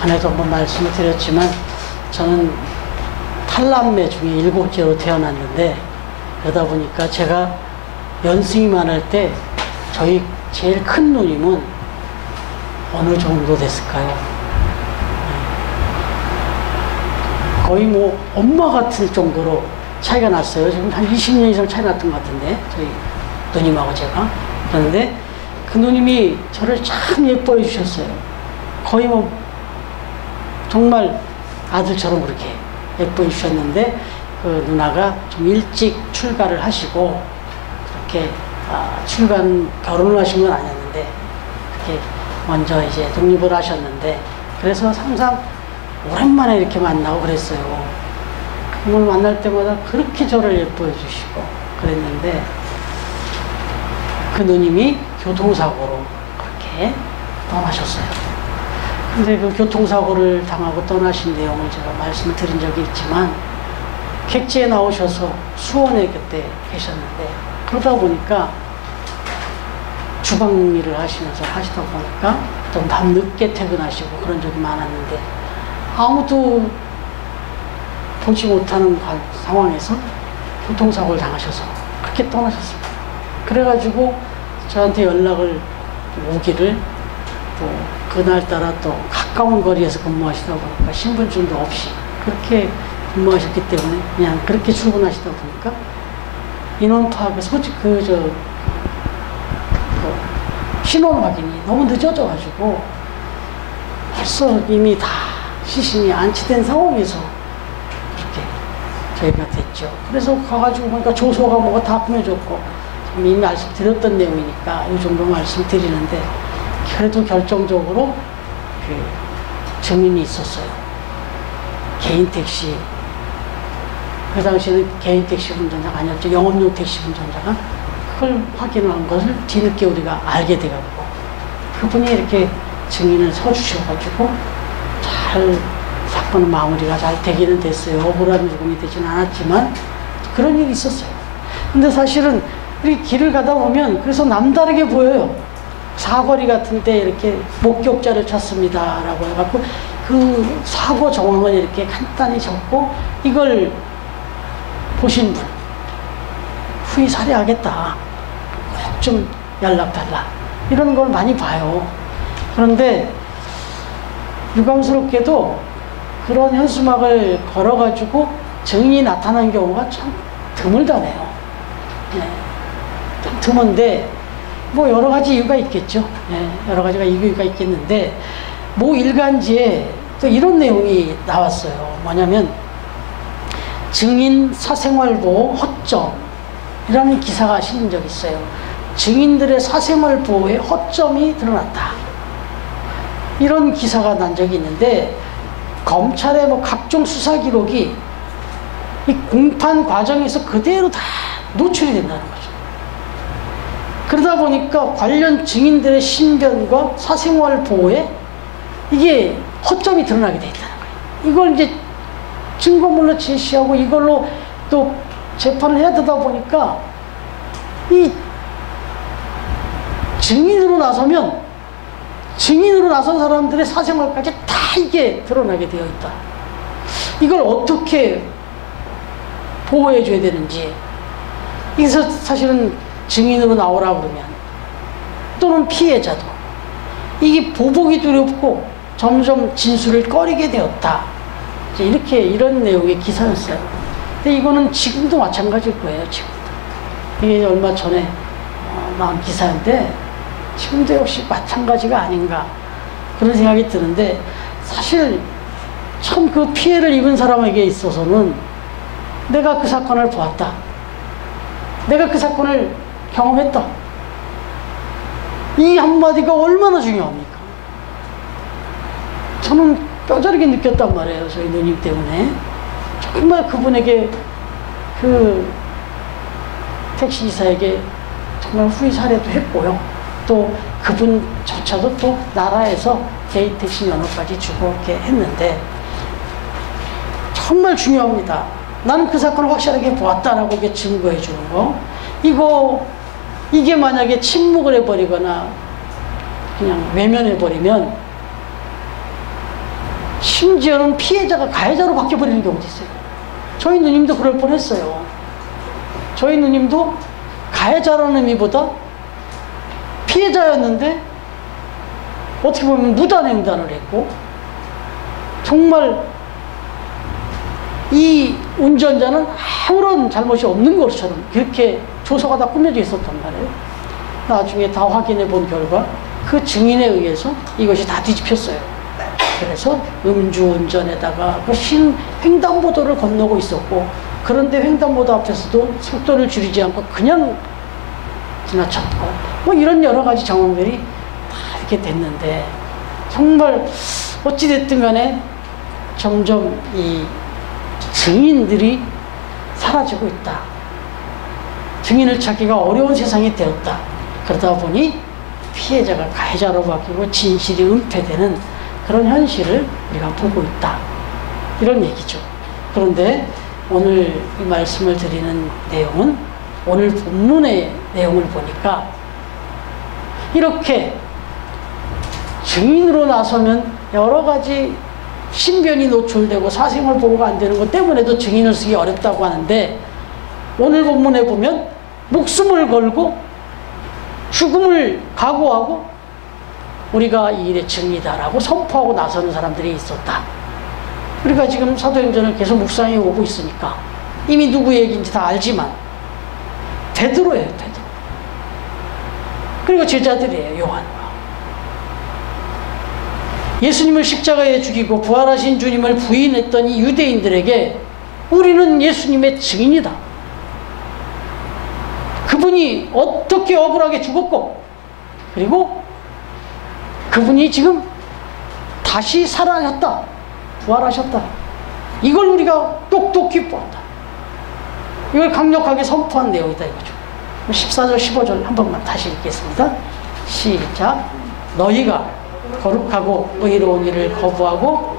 전에도 한번 말씀을 드렸지만 저는 8남매 중에 7째로 태어났는데, 그러다 보니까 제가 연승이만 할 때 저희 제일 큰 누님은 어느 정도 됐을까요? 거의 뭐 엄마 같을 정도로 차이가 났어요. 지금 한 20년 이상 차이 났던 것 같은데, 저희 누님하고 제가. 그런데 그 누님이 저를 참 예뻐해 주셨어요. 거의 뭐 정말 아들처럼 그렇게 예뻐해 주셨는데, 그 누나가 좀 일찍 출가를 하시고, 그렇게 결혼을 하신 건 아니었는데, 그렇게 먼저 이제 독립을 하셨는데, 그래서 항상 오랜만에 이렇게 만나고 그랬어요. 그걸 만날 때마다 그렇게 저를 예뻐해 주시고 그랬는데, 그 누님이 교통사고로 그렇게 떠나셨어요. 근데 그 교통사고를 당하고 떠나신 내용을 제가 말씀을 드린 적이 있지만, 객지에 나오셔서 수원에 그때 계셨는데, 그러다 보니까 주방 일을 하시다 보니까 좀 밤 늦게 퇴근하시고 그런 적이 많았는데, 아무도 보지 못하는 상황에서 교통사고를 당하셔서 그렇게 떠나셨습니다. 그래가지고 저한테 연락을 오기를, 또 그날따라 또 가까운 거리에서 근무하시다 보니까 신분증도 없이 그렇게 근무하셨기 때문에 그냥 그렇게 출근하시다 보니까 인원 파악에 신원 확인이 너무 늦어져가지고 벌써 이미 다 시신이 안치된 상황에서 그렇게 저희가 됐죠. 그래서 가가지고 보니까 조서가 뭐가 다 꾸며졌고, 이미 말씀드렸던 내용이니까 이 정도 말씀드리는데, 그래도 결정적으로 그 증인이 있었어요. 개인 택시, 그 당시에는 개인 택시 운전자가 아니었죠. 영업용 택시 운전자가. 그걸 확인한 것을 뒤늦게 우리가 알게 돼가지고, 그분이 이렇게 증인을 서주셔가지고 잘 사건 마무리가 잘 되기는 됐어요. 억울한 죽음이 되진 않았지만 그런 일이 있었어요. 근데 사실은 우리 길을 가다 보면 그래서 남다르게 보여요. 사거리 같은 데 이렇게 목격자를 찾습니다 라고 해갖고 그 사고 정황을 이렇게 간단히 적고, 이걸 보신 분 후위 살해하겠다, 꼭 좀 연락달라, 이런 걸 많이 봐요. 그런데 유감스럽게도 그런 현수막을 걸어가지고 증인이 나타난 경우가 참 드물다네요. 네. 좀 드문데, 뭐 여러 가지 이유가 있겠죠. 네. 여러 가지가 이유가 있겠는데, 모 일간지에 또 이런 내용이 나왔어요. 뭐냐면 증인 사생활보호 허점이라는 기사가 실린 적이 있어요. 증인들의 사생활보호에 허점이 드러났다, 이런 기사가 난 적이 있는데, 검찰의 뭐 각종 수사 기록이 이 공판 과정에서 그대로 다 노출이 된다는 거죠. 그러다 보니까 관련 증인들의 신변과 사생활 보호에 이게 허점이 드러나게 돼 있다는 거예요. 이걸 이제 증거물로 제시하고 이걸로 또 재판을 해야 되다 보니까 이 증인으로 나서면 증인으로 나선 사람들의 사생활까지 다 이게 드러나게 되어 있다. 이걸 어떻게 보호해 줘야 되는지, 그래서 사실은 증인으로 나오라 그러면, 또는 피해자도 이게 보복이 두렵고 점점 진술을 꺼리게 되었다, 이렇게 이런 내용의 기사였어요. 근데 이거는 지금도 마찬가지일 거예요. 지금도 이게 얼마 전에 나온 기사인데 지금도 역시 마찬가지가 아닌가 그런 생각이 드는데, 사실 참 그 피해를 입은 사람에게 있어서는 내가 그 사건을 보았다, 내가 그 사건을 경험했다, 이 한마디가 얼마나 중요합니까? 저는 뼈저리게 느꼈단 말이에요. 저희 누님 때문에. 정말 그분에게, 그 택시기사에게 정말 후위 살해도 했고요. 또 그분조차도 또 나라에서 개인 택시 면허까지 주고 이렇게 했는데, 정말 중요합니다. 나는 그 사건을 확실하게 보았다라고 이게 증거해 주는 거. 이게 만약에 침묵을 해버리거나 그냥 외면해버리면 심지어는 피해자가 가해자로 바뀌어버리는 경우도 있어요. 저희 누님도 그럴 뻔했어요. 저희 누님도 가해자라는 의미보다 피해자였는데 어떻게 보면 무단횡단을 했고, 정말 이 운전자는 아무런 잘못이 없는 것처럼 그렇게 조서가 다 꾸며져 있었단 말이에요. 나중에 다 확인해 본 결과 그 증인에 의해서 이것이 다 뒤집혔어요. 그래서 음주운전에다가 그 횡단보도를 건너고 있었고, 그런데 횡단보도 앞에서도 속도를 줄이지 않고 그냥 지나쳤고, 뭐 이런 여러 가지 정황들이 다 이렇게 됐는데, 정말 어찌됐든 간에 점점 이 증인들이 사라지고 있다. 증인을 찾기가 어려운 세상이 되었다. 그러다 보니 피해자가 가해자로 바뀌고 진실이 은폐되는 그런 현실을 우리가 보고 있다. 이런 얘기죠. 그런데 오늘 이 말씀을 드리는 내용은 오늘 본문의 내용을 보니까 이렇게 증인으로 나서면 여러 가지 신변이 노출되고 사생활 보호가 안 되는 것 때문에도 증인을 쓰기 어렵다고 하는데, 오늘 본문에 보면 목숨을 걸고 죽음을 각오하고 우리가 이 일의 증인이다라고 선포하고 나서는 사람들이 있었다. 우리가 지금 사도행전을 계속 묵상해 오고 있으니까 이미 누구 얘기인지 다 알지만 베드로예요, 베드로. 그리고 제자들이에요, 요한과. 예수님을 십자가에 죽이고 부활하신 주님을 부인했던 이 유대인들에게 우리는 예수님의 증인이다. 그분이 어떻게 억울하게 죽었고, 그리고 그분이 지금 다시 살아났다, 부활하셨다. 이걸 우리가 똑똑히 보았다. 이걸 강력하게 선포한 내용이다 이거죠. 14절 15절 한 번만 다시 읽겠습니다. 시작. 너희가 거룩하고 의로운 일을 거부하고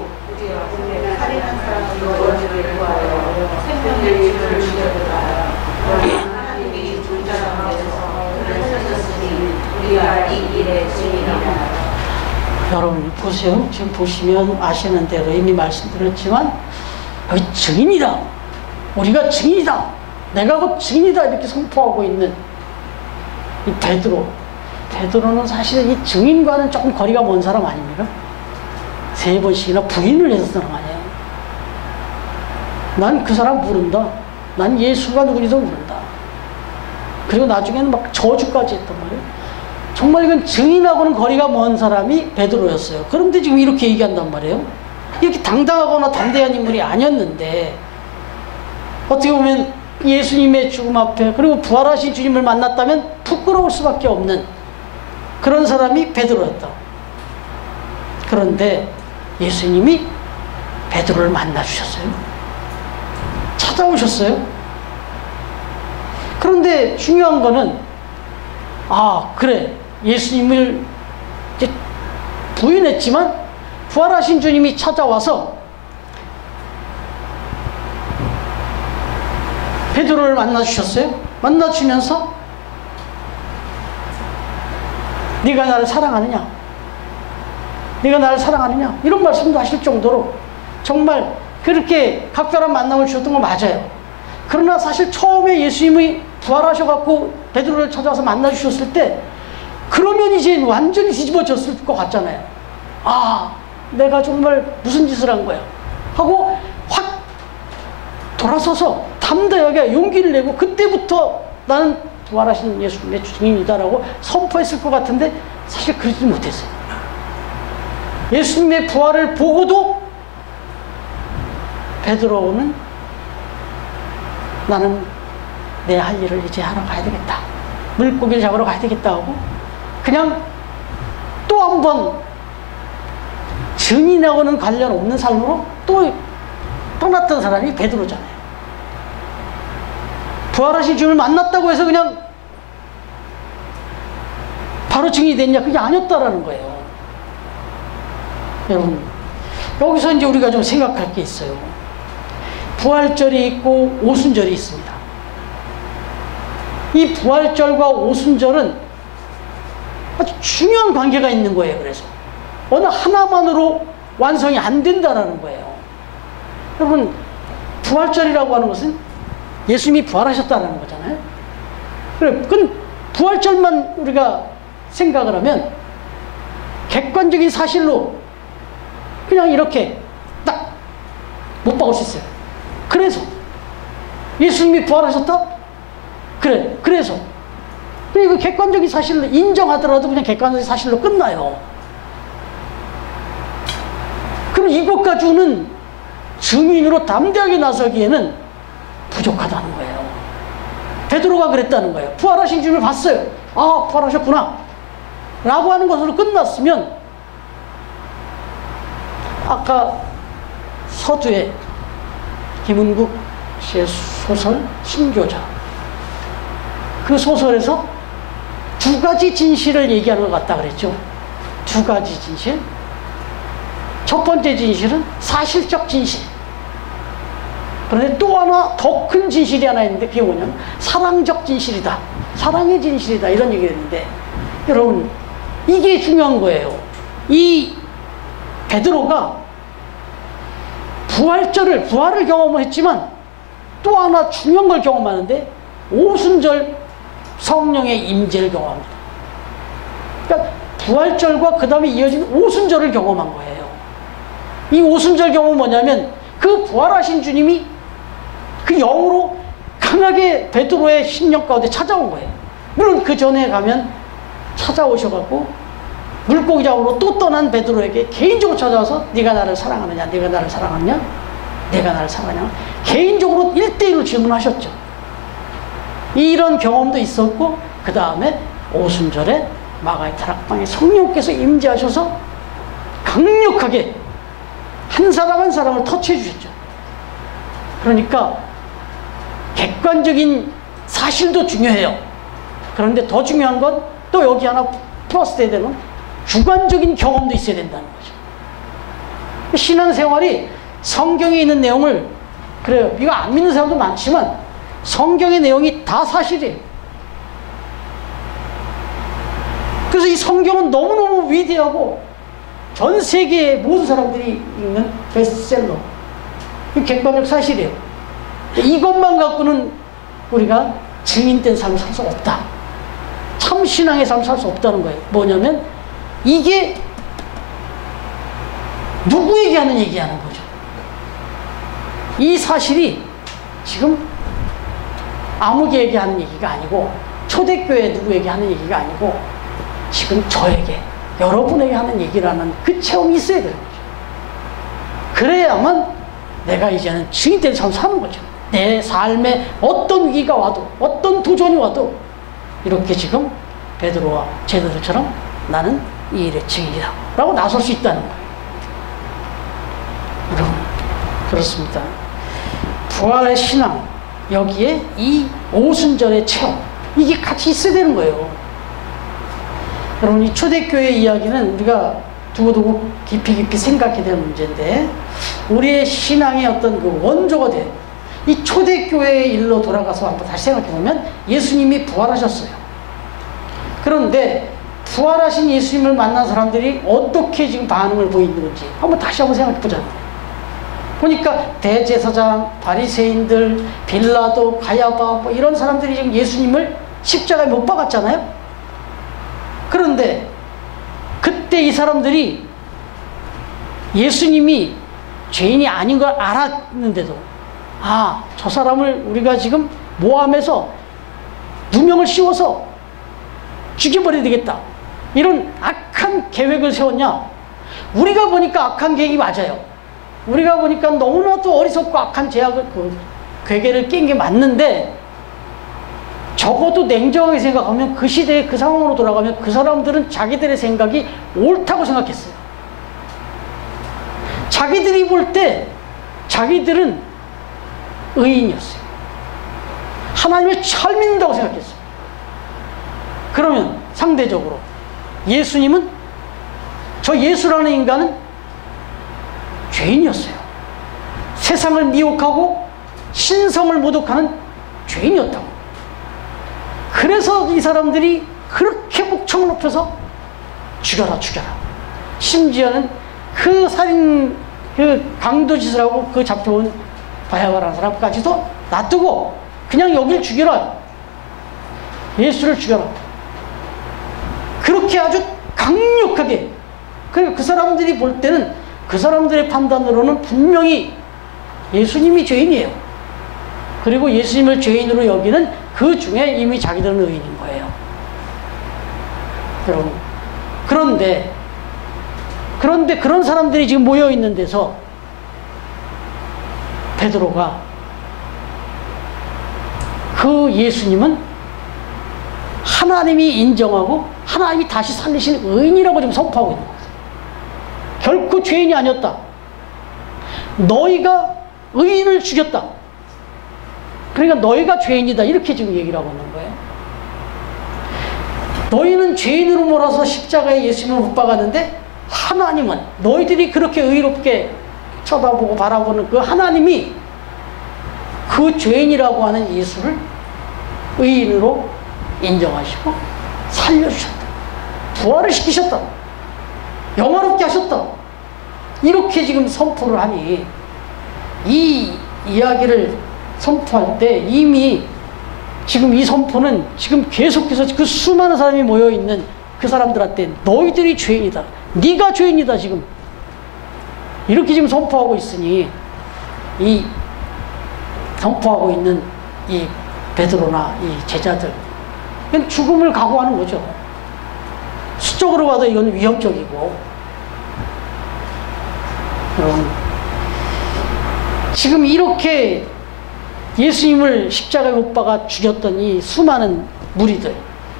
여러분 보세요. 지금 보시면 아시는 대로 이미 말씀드렸지만 여기 증인이다. 우리가 증인이다. 내가 곧 증인이다. 이렇게 선포하고 있는 이 베드로. 베드로는 사실 이 증인과는 조금 거리가 먼 사람 아닙니까? 3번씩이나 부인을 해서 사람 아니에요. 난 그 사람 모른다. 난 예수가 누구인지도 모른다. 그리고 나중에는 막 저주까지 했단 말이에요. 정말 이건 증인하고는 거리가 먼 사람이 베드로였어요. 그런데 지금 이렇게 얘기한단 말이에요. 이렇게 당당하거나 담대한 인물이 아니었는데, 어떻게 보면 예수님의 죽음 앞에 그리고 부활하신 주님을 만났다면 부끄러울 수밖에 없는 그런 사람이 베드로였다. 그런데 예수님이 베드로를 만나주셨어요. 찾아오셨어요. 그런데 중요한 거는, 아 그래, 예수님을 이제 부인했지만 부활하신 주님이 찾아와서 베드로를 만나주셨어요. 만나주면서 네가 나를 사랑하느냐? 네가 나를 사랑하느냐? 이런 말씀도 하실 정도로 정말 그렇게 각별한 만남을 주셨던 거 맞아요. 그러나 사실 처음에 예수님이 부활하셔갖고 베드로를 찾아와서 만나주셨을 때 그러면 이제 완전히 뒤집어졌을 것 같잖아요. 아, 내가 정말 무슨 짓을 한 거야 하고 확 돌아서서 담대하게 용기를 내고 그때부터 나는 부활하신 예수님의 증인이다라고 선포했을 것 같은데 사실 그러지 못했어요. 예수님의 부활을 보고도 베드로는 나는 내 할 일을 이제 하러 가야 되겠다. 물고기를 잡으러 가야 되겠다 하고 그냥 또 한 번 증인하고는 관련 없는 삶으로 또 떠났던 사람이 베드로잖아요. 부활하신 주님을 만났다고 해서 그냥 바로 증인이 됐냐? 그게 아니었다라는 거예요. 여러분, 여기서 이제 우리가 좀 생각할 게 있어요. 부활절이 있고 오순절이 있습니다. 이 부활절과 오순절은 아주 중요한 관계가 있는 거예요. 그래서 어느 하나만으로 완성이 안 된다는 거예요. 여러분, 부활절이라고 하는 것은 예수님이 부활하셨다는 거잖아요. 그래, 그건 부활절만 우리가 생각을 하면 객관적인 사실로 그냥 이렇게 딱 못 박을 수 있어요. 그래서 예수님이 부활하셨다? 그래, 그래서 그 객관적인 사실로 인정하더라도 그냥 객관적인 사실로 끝나요. 그럼 이것 가지고는 증인으로 담대하게 나서기에는 부족하다는 거예요. 베드로가 그랬다는 거예요. 부활하신 주님을 봤어요. 아, 부활하셨구나 라고 하는 것으로 끝났으면 아까 서두에 김은국 씨의 소설 순교자, 그 소설에서 두 가지 진실을 얘기하는 것 같다 그랬죠. 두 가지 진실. 첫 번째 진실은 사실적 진실. 그런데 또 하나 더 큰 진실이 하나 있는데 그게 뭐냐면 사랑적 진실이다. 사랑의 진실이다. 이런 얘기를 했는데 여러분, 이게 중요한 거예요. 이 베드로가 부활을 경험했지만 또 하나 중요한 걸 경험하는데 오순절 성령의 임재를 경험합니다. 그러니까 부활절과 그 다음에 이어진 오순절을 경험한 거예요. 이 오순절 경험은 뭐냐면 그 부활하신 주님이 그 영으로 강하게 베드로의 심령 가운데 찾아온 거예요. 물론 그 전에 가면 찾아오셔갖고 물고기 잡으러 또 떠난 베드로에게 개인적으로 찾아와서 네가 나를 사랑하느냐, 네가 나를 사랑하느냐, 내가 나를 사랑하냐, 개인적으로 1대1로 질문하셨죠. 이런 경험도 있었고 그 다음에 오순절에 마가의 다락방에 성령께서 임재하셔서 강력하게 한 사람 한 사람을 터치해 주셨죠. 그러니까 객관적인 사실도 중요해요. 그런데 더 중요한 건 또 여기 하나 플러스 돼야 되는 주관적인 경험도 있어야 된다는 거죠. 신앙생활이 성경에 있는 내용을, 그래요, 이거 안 믿는 사람도 많지만 성경의 내용이 다 사실이에요. 그래서 이 성경은 너무너무 위대하고 전 세계의 모든 사람들이 읽는 베스트셀러, 이 객관적 사실이에요. 이것만 갖고는 우리가 증인된 삶을 살 수 없다. 참 신앙의 삶을 살 수 없다는 거예요. 뭐냐면 이게 누구에게 하는 얘기하는 거죠. 이 사실이 지금 아무개에게 하는 얘기가 아니고 초대교회 누구에게 하는 얘기가 아니고 지금 저에게, 여러분에게 하는 얘기라는 그 체험이 있어야 되는 거죠. 그래야만 내가 이제는 증인된 삶을 사는 거죠. 내 삶에 어떤 위기가 와도, 어떤 도전이 와도 이렇게 지금 베드로와 제자들처럼 나는 이 일의 증인이다 라고 나설 수 있다는 거예요. 여러분, 그렇습니다. 부활의 신앙, 여기에 이 오순절의 체험, 이게 같이 있어야 되는 거예요. 여러분, 이 초대교회 이야기는 우리가 두고두고 깊이 생각해야 되는 문제인데 우리의 신앙의 어떤 그 원조가 돼요. 이 초대교회의 일로 돌아가서 한번 다시 생각해보면 예수님이 부활하셨어요. 그런데 부활하신 예수님을 만난 사람들이 어떻게 지금 반응을 보이는지 한번 다시 한번 생각해보자. 보니까 대제사장, 바리새인들, 빌라도, 가야바 뭐 이런 사람들이 지금 예수님을 십자가에 못 박았잖아요. 그런데 그때 이 사람들이 예수님이 죄인이 아닌 걸 알았는데도 아, 저 사람을 우리가 지금 모함해서 누명을 씌워서 죽여버려야 되겠다, 이런 악한 계획을 세웠냐? 우리가 보니까 악한 계획이 맞아요. 우리가 보니까 너무나도 어리석고 악한 제약을, 그 괴계를 깬 게 맞는데 적어도 냉정하게 생각하면 그 시대에 그 상황으로 돌아가면 그 사람들은 자기들의 생각이 옳다고 생각했어요. 자기들이 볼 때 자기들은 의인이었어요. 하나님을 잘 믿는다고 생각했어요. 그러면 상대적으로 예수님은, 저 예수라는 인간은 죄인이었어요. 세상을 미혹하고 신성을 모독하는 죄인이었다고. 그래서 이 사람들이 그렇게 목청을 높여서 죽여라, 죽여라. 심지어는 그 살인 그 강도짓을 하고 그 잡혀온 바야바라는 사람까지도 놔두고 그냥 여길 죽여라. 예수를 죽여라. 그렇게 아주 강력하게. 그 사람들이 볼 때는, 그 사람들의 판단으로는 분명히 예수님이 죄인이에요. 그리고 예수님을 죄인으로 여기는 그 중에 이미 자기들은 의인인 거예요. 여러분, 그런데 그런 사람들이 지금 모여 있는 데서 베드로가 그 예수님은 하나님이 인정하고 하나님이 다시 살리신 의인이라고 지금 선포하고 있는 거예요. 결코 죄인이 아니었다. 너희가 의인을 죽였다. 그러니까 너희가 죄인이다. 이렇게 지금 얘기를 하고 있는 거예요. 너희는 죄인으로 몰아서 십자가에 예수님을 못 박았는데 하나님은, 너희들이 그렇게 의롭게 쳐다보고 바라보는 그 하나님이 그 죄인이라고 하는 예수를 의인으로 인정하시고 살려주셨다. 부활을 시키셨다. 영화롭게 하셨다. 이렇게 지금 선포를 하니, 이 이야기를 선포할 때 이미 지금 이 선포는 지금 계속해서 그 수많은 사람이 모여있는 그 사람들한테 너희들이 죄인이다. 네가 죄인이다. 지금 이렇게 지금 선포하고 있으니, 이 선포하고 있는 이 베드로나 이 제자들, 이건 죽음을 각오하는 거죠. 수적으로 봐도 이건 위협적이고. 지금 이렇게 예수님을 십자가에 못 박아 죽였던 이 수많은 무리들,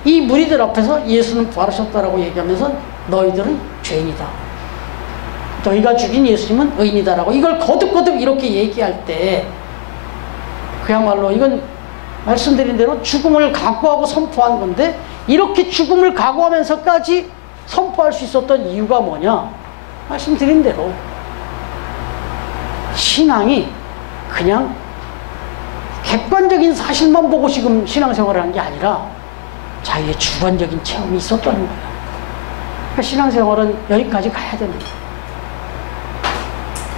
이 무리들 앞에서 예수는 부활하셨다라고 얘기하면서 너희들은 죄인이다. 너희가 죽인 예수님은 의인이다라고 이걸 거듭거듭 이렇게 얘기할 때, 그야말로 이건 말씀드린 대로 죽음을 각오하고 선포한 건데, 이렇게 죽음을 각오하면서까지 선포할 수 있었던 이유가 뭐냐? 말씀드린 대로 신앙이 그냥 객관적인 사실만 보고 지금 신앙생활을 한 게 아니라 자기의 주관적인 체험이 있었다는 거예요. 그러니까 신앙생활은 여기까지 가야 되는 거예요.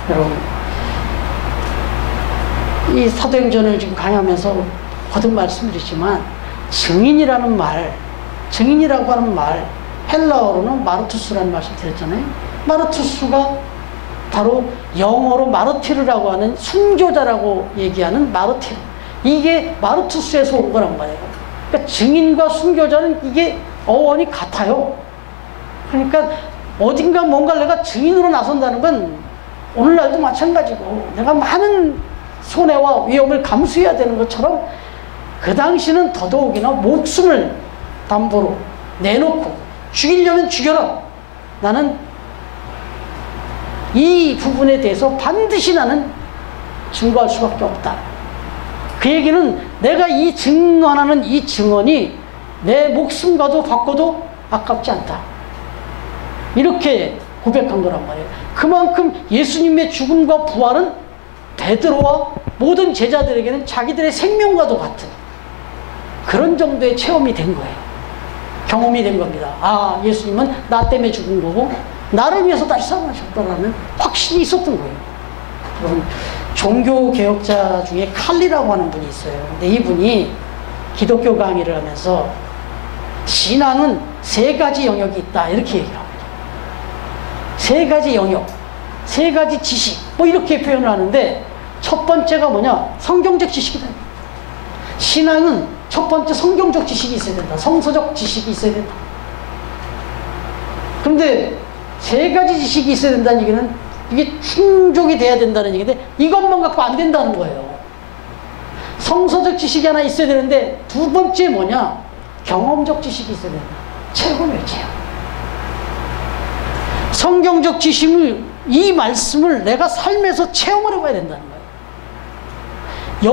여러분, 이 사도행전을 지금 강의하면서 거듭 말씀드리지만, 증인이라는 말, 증인이라고 하는 말, 헬라어로는 마르투스라는 말씀 드렸잖아요. 마르투스가 바로 영어로 마르티르라고 하는 순교자라고 얘기하는 마르티르. 이게 마르투스에서 온 거란 말이에요. 그러니까 증인과 순교자는 이게 어원이 같아요. 그러니까 어딘가 뭔가 내가 증인으로 나선다는 건 오늘날도 마찬가지고, 내가 많은 손해와 위험을 감수해야 되는 것처럼 그 당시는 더더욱이나 목숨을 담보로 내놓고 죽이려면 죽여라. 나는 이 부분에 대해서 반드시 나는 증거할 수밖에 없다. 그 얘기는 내가 이 증언하는 이 증언이 내 목숨과도 바꿔도 아깝지 않다. 이렇게 고백한 거란 말이에요. 그만큼 예수님의 죽음과 부활은 베드로와 모든 제자들에게는 자기들의 생명과도 같은 그런 정도의 체험이 된 거예요. 경험이 된 겁니다. 아, 예수님은 나 때문에 죽은 거고 나를 위해서 다시 살아나셨다라는 확신이 있었던 거예요. 그럼 종교개혁자 중에 칼리라고 하는 분이 있어요. 근데 이분이 기독교 강의를 하면서 신앙은 세 가지 영역이 있다 이렇게 얘기를 합니다. 세 가지 영역, 세 가지 지식 뭐 이렇게 표현을 하는데, 첫 번째가 뭐냐? 성경적 지식이다. 신앙은 첫 번째 성경적 지식이 있어야 된다. 성서적 지식이 있어야 된다. 그런데 세 가지 지식이 있어야 된다는 얘기는 이게 충족이 돼야 된다는 얘기인데, 이것만 갖고 안 된다는 거예요. 성서적 지식이 하나 있어야 되는데, 두 번째 뭐냐? 경험적 지식이 있어야 된다. 체험이에요, 체험. 성경적 지식을, 이 말씀을 내가 삶에서 체험을 해봐야 된다는 거예요.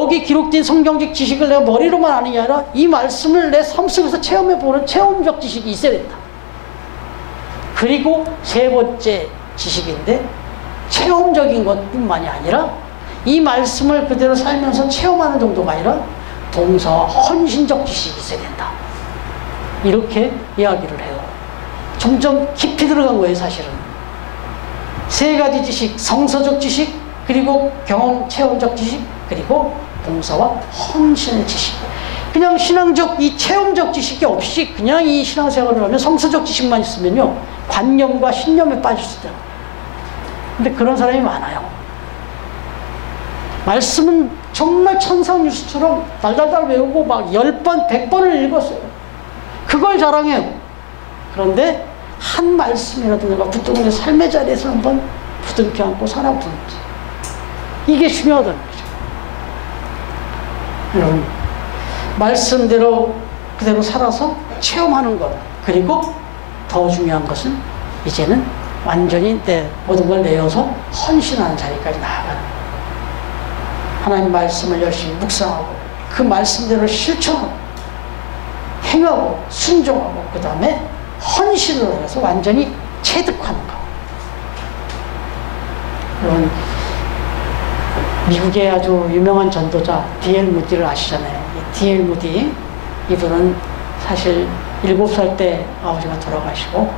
여기 기록된 성경적 지식을 내가 머리로만 아는 게 아니라 이 말씀을 내 삶 속에서 체험해보는 체험적 지식이 있어야 된다. 그리고 세 번째 지식인데, 체험적인 것뿐만이 아니라 이 말씀을 그대로 살면서 체험하는 정도가 아니라 동사 헌신적 지식이 있어야 된다. 이렇게 이야기를 해요. 점점 깊이 들어간 거예요, 사실은. 세 가지 지식, 성서적 지식, 그리고 경험 체험적 지식, 그리고 봉사와 헌신의 지식. 그냥 신앙적 이 체험적 지식이 없이 그냥 이 신앙생활을 하면 성서적 지식만 있으면요 관념과 신념에 빠질 수 있잖아요. 근데 그런 사람이 많아요. 말씀은 정말 천상뉴스처럼 달달달 외우고 막 10번, 100번을 읽었어요. 그걸 자랑해요. 그런데 한 말씀이라도 내가 붙들고 내 삶의 자리에서 한번 부둥켜 안고 살아보는지, 이게 중요하다는 거죠. 여러분, 말씀대로 그대로 살아서 체험하는 것, 그리고 더 중요한 것은 이제는 완전히 내 모든 걸 내어서 헌신하는 자리까지 나아가는 거예요. 하나님 말씀을 열심히 묵상하고 그 말씀대로 실천하고 행하고 순종하고 그 다음에 헌신을 해서 완전히 체득하는 것. 여러분, 미국의 아주 유명한 전도자 D.L. 무디를 아시잖아요. D.L. 무디, 이분은 사실 7살 때 아버지가 돌아가시고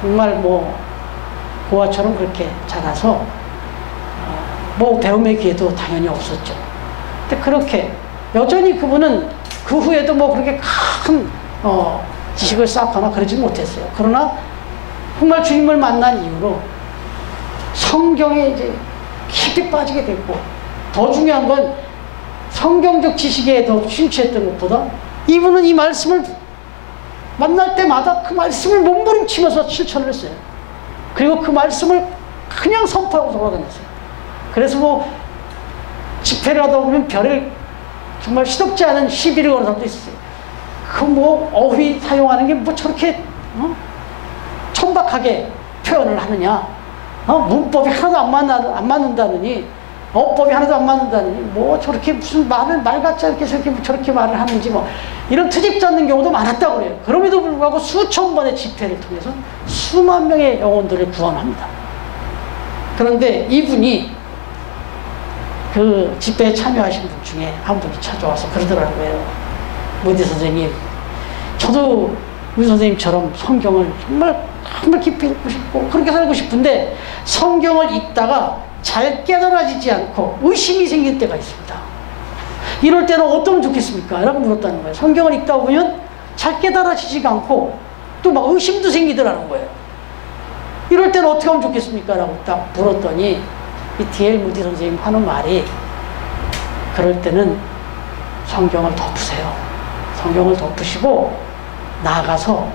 정말 뭐 고아처럼 그렇게 자라서 뭐 배움의 기회도 당연히 없었죠. 근데 그렇게 여전히 그분은 그 후에도 뭐 그렇게 큰 지식을 쌓거나 그러지 못했어요. 그러나 정말 주님을 만난 이후로 성경에 이제 깊이 빠지게 됐고, 더 중요한 건 성경적 지식에 더 심취했던 것보다 이분은 이 말씀을 만날 때마다 그 말씀을 몸부림치면서 실천을 했어요. 그리고 그 말씀을 그냥 선포하고 돌아다녔어요. 그래서 뭐 집회를 하다 보면 별을 정말 시덥지 않은 시비를 거는 사람도 있었어요. 그 뭐 어휘 사용하는 게 뭐 저렇게 천박하게 표현을 하느냐, 문법이 하나도 안 맞는다느니, 어법이 하나도 안 맞는다느니, 뭐 저렇게 무슨 말 같지 않게 저렇게 말을 하는지, 뭐 이런 트집 잡는 경우도 많았다고 그래요. 그럼에도 불구하고 수천 번의 집회를 통해서 수만 명의 영혼들을 구원합니다. 그런데 이분이 그 집회에 참여하신 분 중에 한 분이 찾아와서 그러더라고요. 무디 선생님, 저도 우리 선생님처럼 성경을 정말 깊이 읽고 싶고 그렇게 살고 싶은데 성경을 읽다가 잘 깨달아지지 않고 의심이 생길 때가 있습니다. 이럴 때는 어떠면 좋겠습니까? 라고 물었다는 거예요. 성경을 읽다 보면 잘 깨달아지지가 않고 또 막 의심도 생기더라는 거예요. 이럴 때는 어떻게 하면 좋겠습니까? 라고 딱 물었더니 이 D.L. 무디 선생님 하는 말이, 그럴 때는 성경을 덮으세요. 성경을 덮으시고 나아가서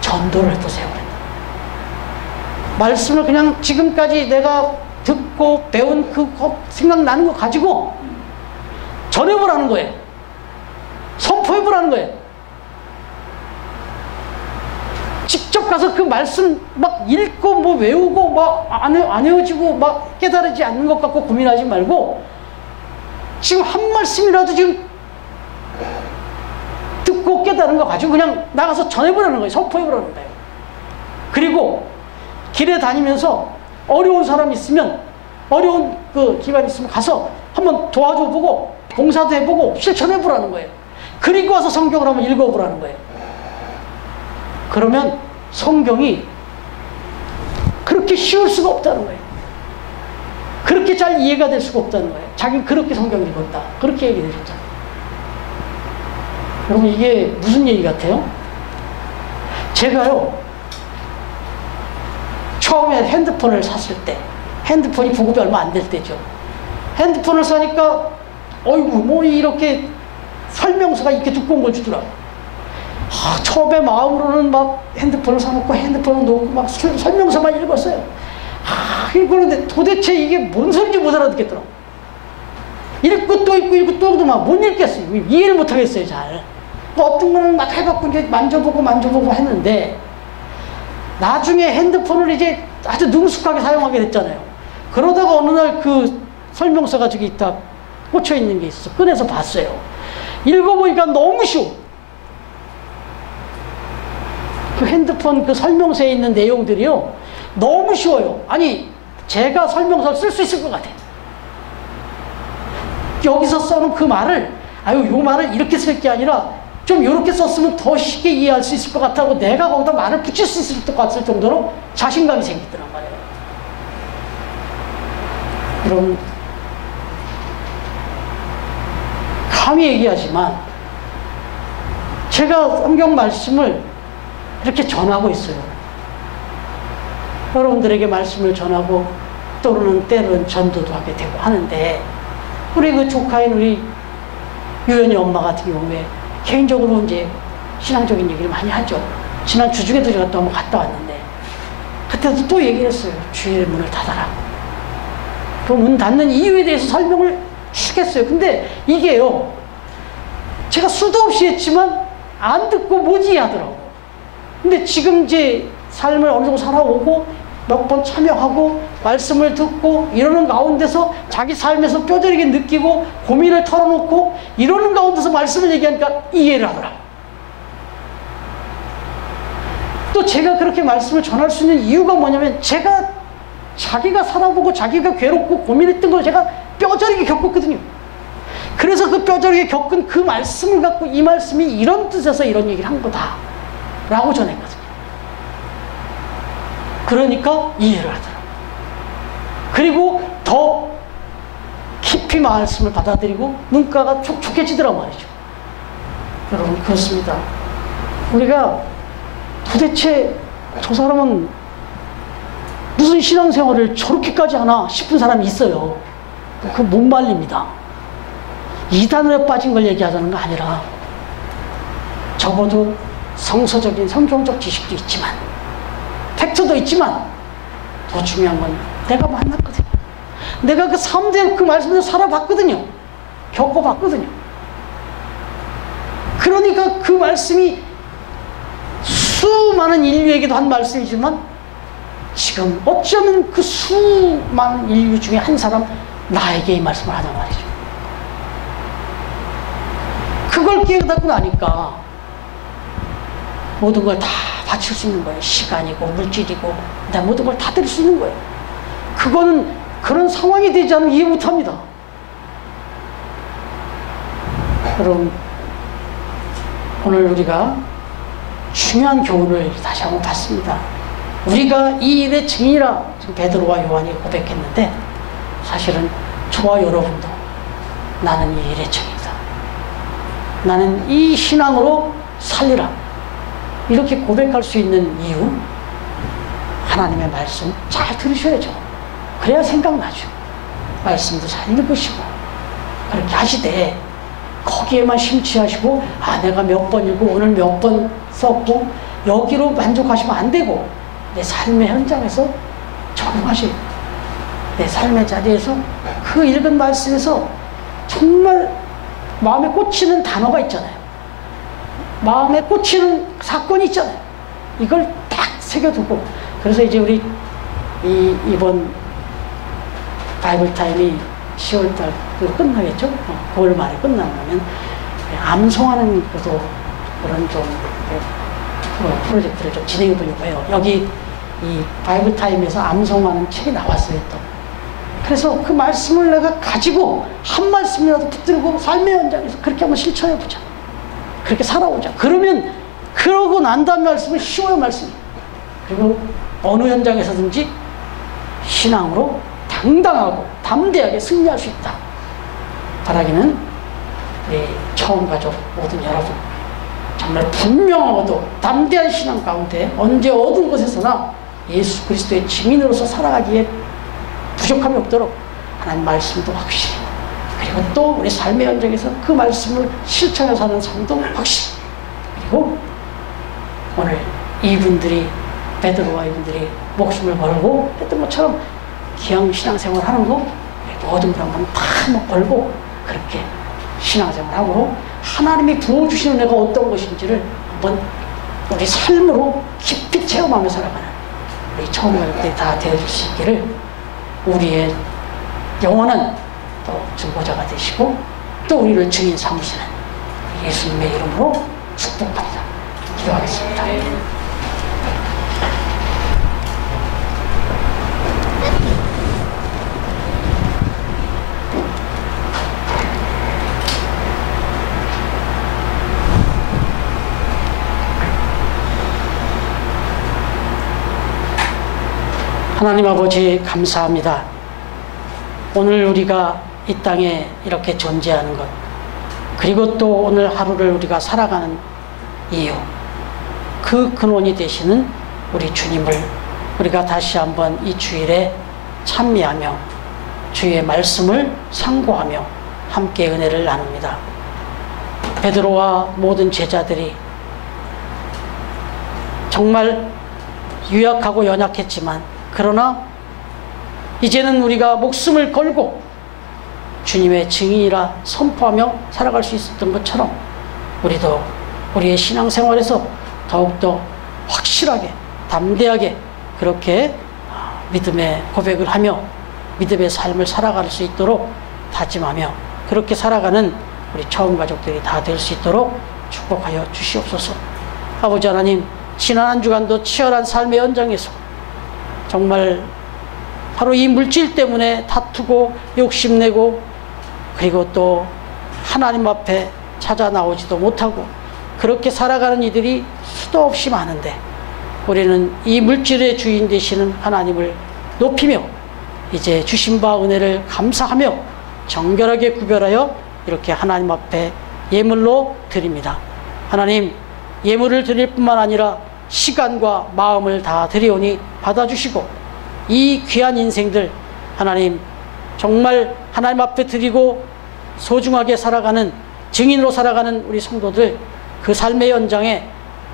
전도를 해보세요. 말씀을 그냥 지금까지 내가 듣고 배운 그 생각나는 거 가지고 전해보라는 거예요. 선포해보라는 거예요. 직접 가서 그 말씀 막 읽고 뭐 외우고 막 안 외워지고 막 깨달지 않는 것 갖고 고민하지 말고 지금 한 말씀이라도 지금 듣고 깨달은 거 가지고 그냥 나가서 전해보라는 거예요. 선포해보라는 거예요. 그리고 길에 다니면서 어려운 사람 있으면, 어려운 그 기관 있으면 가서 한번 도와줘보고 봉사도 해보고 실천해보라는 거예요. 그리고 와서 성경을 한번 읽어보라는 거예요. 그러면 성경이 그렇게 쉬울 수가 없다는 거예요. 그렇게 잘 이해가 될 수가 없다는 거예요. 자기는 그렇게 성경을 읽었다, 그렇게 얘기해줬잖아요. 여러분, 이게 무슨 얘기 같아요? 제가요, 처음에 핸드폰을 샀을 때, 핸드폰이 보급이 얼마 안 될 때죠. 핸드폰을 사니까 어이구 뭐 이렇게 설명서가 이렇게 두꺼운 걸 주더라고. 처음에 마음으로는 막 핸드폰을 사놓고 핸드폰을 놓고 막 설명서만 읽었어요. 그런데 도대체 이게 뭔 소리인지 못 알아듣겠더라고. 읽고 또 읽고 또 막 못 읽겠어요. 이해를 못 하겠어요, 잘. 어떤 거는 막 해갖고 이제 만져보고 했는데, 나중에 핸드폰을 이제 아주 능숙하게 사용하게 됐잖아요. 그러다가 어느 날 그 설명서가 저기 있다 꽂혀 있는 게 있어. 꺼내서 봤어요. 읽어보니까 너무 쉬워. 그 핸드폰 그 설명서에 있는 내용들이요, 너무 쉬워요. 아니, 제가 설명서를 쓸 수 있을 것 같아요. 여기서 써놓은 그 말을, 요 말을 이렇게 쓸 게 아니라 좀 이렇게 썼으면 더 쉽게 이해할 수 있을 것 같다고 내가 거기다 말을 붙일 수 있을 것 같을 정도로 자신감이 생기더란 말이에요. 그럼 감히 얘기하지만 제가 성경 말씀을 이렇게 전하고 있어요. 여러분들에게 말씀을 전하고 때로는 전도도 하게 되고 하는데, 우리 그 조카인 우리 유연이 엄마 같은 경우에 개인적으로 이제 신앙적인 얘기를 많이 하죠. 지난 주중에도 제가 또 한번 갔다 왔는데, 그때도 또 얘기를 했어요. 주일의 문을 닫아라. 그 문 닫는 이유에 대해서 설명을 쭉 했어요. 근데 이게요, 제가 수도 없이 했지만 안 듣고 뭐지 하더라고. 근데 지금 이제 삶을 어느 정도 살아오고 몇 번 참여하고 말씀을 듣고 이러는 가운데서 자기 삶에서 뼈저리게 느끼고 고민을 털어놓고 이러는 가운데서 말씀을 얘기하니까 이해를 하더라고. 또 제가 그렇게 말씀을 전할 수 있는 이유가 뭐냐면, 제가 자기가 살아보고 자기가 괴롭고 고민했던 걸 제가 뼈저리게 겪었거든요. 그래서 그 뼈저리게 겪은 그 말씀을 갖고 이 말씀이 이런 뜻에서 이런 얘기를 한 거다 라고 전했거든요. 그러니까 이해를 하더라고요. 그리고 더 깊이 말씀을 받아들이고 눈가가 촉촉해지더란 말이죠. 여러분, 그렇습니다. 우리가 도대체 저 사람은 무슨 신앙생활을 저렇게까지 하나 싶은 사람이 있어요. 그거 못 말립니다. 이단에 빠진 걸 얘기하자는 거 아니라 적어도 성서적인 성경적 지식도 있지만 팩트도 있지만 더 중요한 건 내가 만났거든요. 내가 그 삶대로 그 말씀대로 살아봤거든요. 겪어봤거든요. 그러니까 그 말씀이 수많은 인류에게도 한 말씀이지만 지금 어쩌면 그 수많은 인류 중에 한 사람, 나에게 이 말씀을 하단 말이죠. 그걸 깨닫고 나니까 모든 걸 다 바칠 수 있는 거예요. 시간이고 물질이고 내 모든 걸 다 드릴 수 있는 거예요. 그거는 그런 상황이 되지 않으면 이해 못합니다. 여러분, 오늘 우리가 중요한 교훈을 다시 한번 봤습니다. 우리가 이 일의 증인이라 지금 베드로와 요한이 고백했는데, 사실은 저와 여러분도 나는 이 일의 증인이다, 나는 이 신앙으로 살리라, 이렇게 고백할 수 있는 이유, 하나님의 말씀 잘 들으셔야죠. 그래야 생각나죠. 말씀도 잘 읽으시고 그렇게 하시되, 거기에만 심취하시고 내가 몇 번 읽고 오늘 몇 번 썼고 여기로 만족하시면 안 되고, 내 삶의 현장에서 적용하시고 내 삶의 자리에서 그 읽은 말씀에서 정말 마음에 꽂히는 단어가 있잖아요. 마음에 꽂히는 사건이 있잖아요. 이걸 딱 새겨두고, 그래서 이제 우리 이번 바이블 타임이 10월달 끝나겠죠? 9월 말에 끝나면 암송하는 그런 좀 프로젝트를 좀 진행해 보려고 해요. 여기 이 바이블 타임에서 암송하는 책이 나왔어요, 또. 그래서 그 말씀을 내가 가지고 한 말씀이라도 붙들고 삶의 현장에서 그렇게 한번 실천해 보자. 그렇게 살아오자. 그러면 그러고 난 다음 말씀은 쉬워요, 말씀이. 그리고 어느 현장에서든지 신앙으로 당당하고 담대하게 승리할 수 있다. 바라기는 우리 처음 가족 모든 여러분, 정말 분명하고도 담대한 신앙 가운데 언제 어두운 곳에서나 예수 그리스도의 증인으로서 살아가기에 부족함이 없도록 하나님 말씀도 확실히, 그리고 또 우리 삶의 현장에서 그 말씀을 실천해서 사는 삶도 확실히, 그리고 오늘 이분들이, 베드로와 이분들이 목숨을 걸고 했던 것처럼 기왕 신앙생활 하는 거 모든 걸 한번 다 한번 걸고 그렇게 신앙생활하고 하나님이 부어주시는 내가 어떤 것인지를 한번 우리 삶으로 깊이 체험하며 살아가는 우리 처음 갈 때 다 되어줄 수 있기를 우리의 영원한 또 증거자가 되시고 또 우리를 증인 삼으시는 예수님의 이름으로 축복합니다. 기도하겠습니다. 하나님 아버지, 감사합니다. 오늘 우리가 이 땅에 이렇게 존재하는 것, 그리고 또 오늘 하루를 우리가 살아가는 이유, 그 근원이 되시는 우리 주님을 우리가 다시 한번 이 주일에 찬미하며 주의 말씀을 상고하며 함께 은혜를 나눕니다. 베드로와 모든 제자들이 정말 유약하고 연약했지만, 그러나 이제는 우리가 목숨을 걸고 주님의 증인이라 선포하며 살아갈 수 있었던 것처럼, 우리도 우리의 신앙생활에서 더욱더 확실하게 담대하게 그렇게 믿음의 고백을 하며 믿음의 삶을 살아갈 수 있도록 다짐하며 그렇게 살아가는 우리 처음 가족들이 다 될 수 있도록 축복하여 주시옵소서. 아버지 하나님, 지난 한 주간도 치열한 삶의 현장에서 정말 바로 이 물질 때문에 다투고 욕심내고, 그리고 또 하나님 앞에 찾아 나오지도 못하고 그렇게 살아가는 이들이 수도 없이 많은데, 우리는 이 물질의 주인 되시는 하나님을 높이며 이제 주신 바 은혜를 감사하며 정결하게 구별하여 이렇게 하나님 앞에 예물로 드립니다. 하나님, 예물을 드릴 뿐만 아니라 시간과 마음을 다 드리오니 받아주시고, 이 귀한 인생들 하나님 정말 하나님 앞에 드리고 소중하게 살아가는, 증인으로 살아가는 우리 성도들, 그 삶의 현장에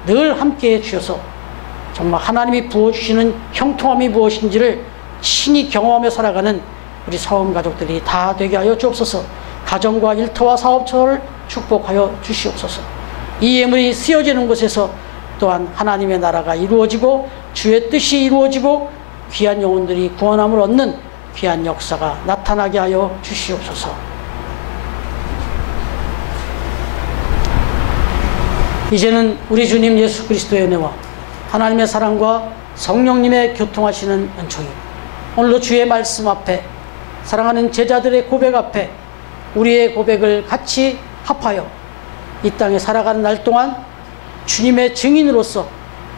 늘 함께해 주셔서 정말 하나님이 부어주시는 형통함이 무엇인지를 친히 경험하며 살아가는 우리 사업 가족들이 다 되게 하여 주옵소서. 가정과 일터와 사업처를 축복하여 주시옵소서. 이 예물이 쓰여지는 곳에서 또한 하나님의 나라가 이루어지고 주의 뜻이 이루어지고 귀한 영혼들이 구원함을 얻는 귀한 역사가 나타나게 하여 주시옵소서. 이제는 우리 주님 예수 그리스도의 은혜와 하나님의 사랑과 성령님의 교통하시는 은총이 오늘도 주의 말씀 앞에, 사랑하는 제자들의 고백 앞에 우리의 고백을 같이 합하여 이 땅에 살아가는 날 동안 주님의 증인으로서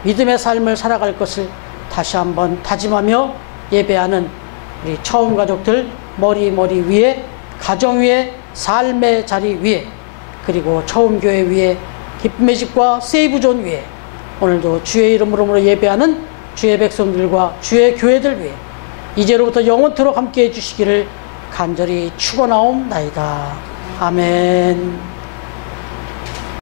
믿음의 삶을 살아갈 것을 다시 한번 다짐하며 예배하는 우리 처음 가족들, 머리 위에, 가정 위에, 삶의 자리 위에, 그리고 처음 교회 위에, 기쁨의 집과 세이브존 위에 오늘도 주의 이름으로 예배하는 주의 백성들과 주의 교회들 위에 이제로부터 영원토록 함께해 주시기를 간절히 축원하옵나이다. 아멘.